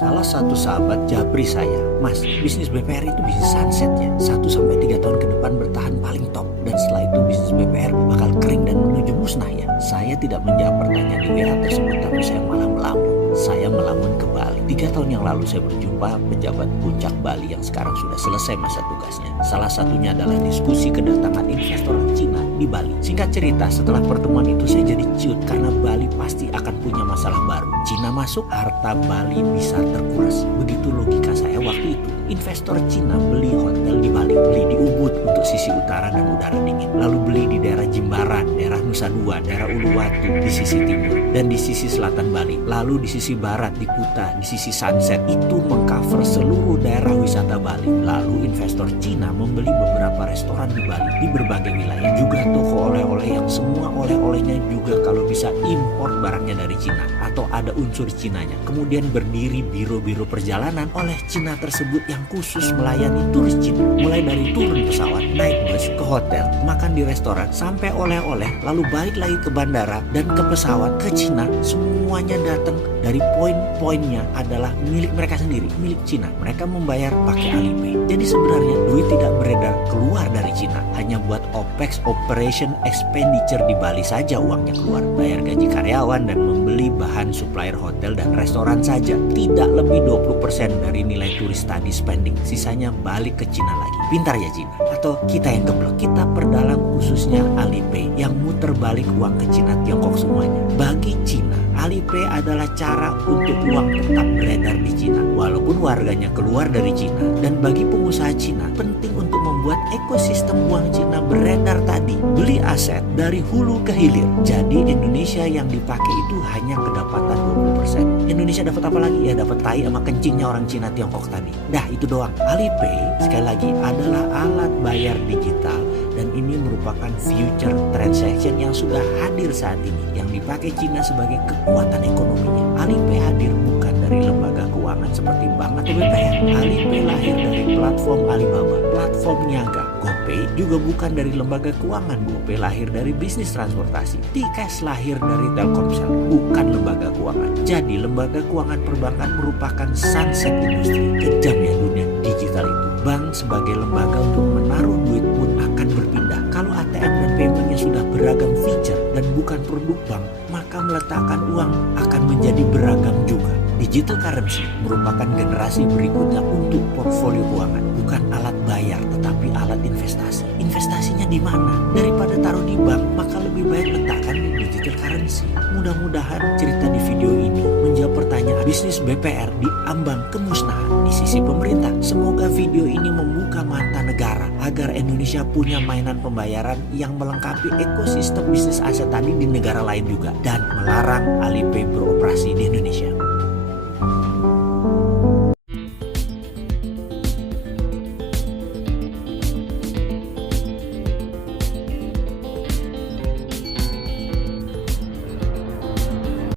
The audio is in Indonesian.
Salah satu sahabat japri saya, "Mas, bisnis BPR itu bisnis sunset ya. 1 sampai 3 tahun ke depan bertahan paling top. Dan setelah itu bisnis BPR bakal kering dan menuju musnah ya." Saya tidak menjawab pertanyaan di WA tersebut, tapi saya malah melamun. Saya melamun ke Bali. 3 tahun yang lalu saya berjumpa pejabat puncak Bali yang sekarang sudah selesai masa tugasnya. Salah satunya adalah diskusi kedatangan investor Cina di Bali. Singkat cerita, setelah pertemuan itu saya jadi ciut karena Bali pasti akan punya masalah baru. Cina masuk, harta Bali bisa terkuras. Begitu logika saya waktu itu. Investor Cina beli hotel di Bali, beli di Ubud untuk sisi utara dan udara dingin. Lalu beli di daerah Jimbaran, daerah Nusa Dua, daerah Uluwatu di sisi timur dan di sisi selatan Bali. Lalu di sisi barat di Kuta, di sisi Sunset. Itu mengcover seluruh daerah wisata Bali. Lalu investor Cina membeli beberapa restoran di Bali di berbagai wilayah. Juga toko oleh-oleh yang semua oleh-olehnya juga kalau bisa impor barangnya dari Cina atau ada unsur Cinanya. Kemudian berdiri biro-biro perjalanan oleh Cina tersebut yang khusus melayani turis Cina. Mulai dari turun pesawat, naik bus, ke hotel, makan di restoran, sampai oleh-oleh, lalu balik lagi ke bandara dan ke pesawat, ke Cina. Semuanya datang dari poin-poinnya adalah milik mereka sendiri, milik Cina. Mereka membayar pakai Alipay. Jadi sebenarnya duit tidak beredar keluar dari Cina. Hanya buat OPEX, Operation Expenditure di Bali saja uangnya keluar. Bayar gaji karyawan dan membeli bahan supplier hotel dan restoran saja. Tidak lebih 20% dari nilai turis tadi spending. Sisanya balik ke Cina lagi. Pintar ya Cina? Atau kita yang geblek? Kita perdalam khususnya Alipay yang muter balik uang ke Cina Tiongkok semuanya. Bagi Cina, Alipay adalah cara untuk uang tetap beredar di Cina walaupun warganya keluar dari Cina. Dan bagi pengusaha Cina penting untuk membuat ekosistem uang Cina beredar tadi. Beli aset dari hulu ke hilir. Jadi Indonesia yang dipakai itu hanya kedapatan 20%. Indonesia dapat apa lagi? Ya dapat tai sama kencingnya orang Cina Tiongkok tadi. Dah itu doang. Alipay sekali lagi adalah alat bayar digital dan ini merupakan future transaction yang sudah hadir saat ini yang dipakai Cina sebagai kekuatan ekonominya. Alipay hadir bukan dari lembaga keuangan seperti bank atau BPR. Alipay lahir dari platform Alibaba, platform Niaga. GoPay juga bukan dari lembaga keuangan. GoPay lahir dari bisnis transportasi. T-Cash lahir dari Telkomsel, bukan lembaga keuangan. Jadi lembaga keuangan perbankan merupakan sunset industri. Kejam ya dunia digital itu. Bank sebagai lembaga untuk menaruh duit pun akan berpindah. Kalau ATM dan paymentnya sudah beragam feature dan bukan produk bank, maka meletakkan uang akan menjadi beragam juga. Digital currency merupakan generasi berikutnya untuk portfolio keuangan, bukan alat bayar tetapi alat investasi. Investasinya di mana? Daripada taruh di bank, maka lebih baik letakkan di digital currency. Mudah-mudahan cerita di video ini menjawab pertanyaan bisnis BPR di ambang kemusnahan di sisi pemerintah. Semoga video ini membuka mata negara agar Indonesia punya mainan pembayaran yang melengkapi ekosistem bisnis aset tadi di negara lain juga dan melarang Alipay beroperasi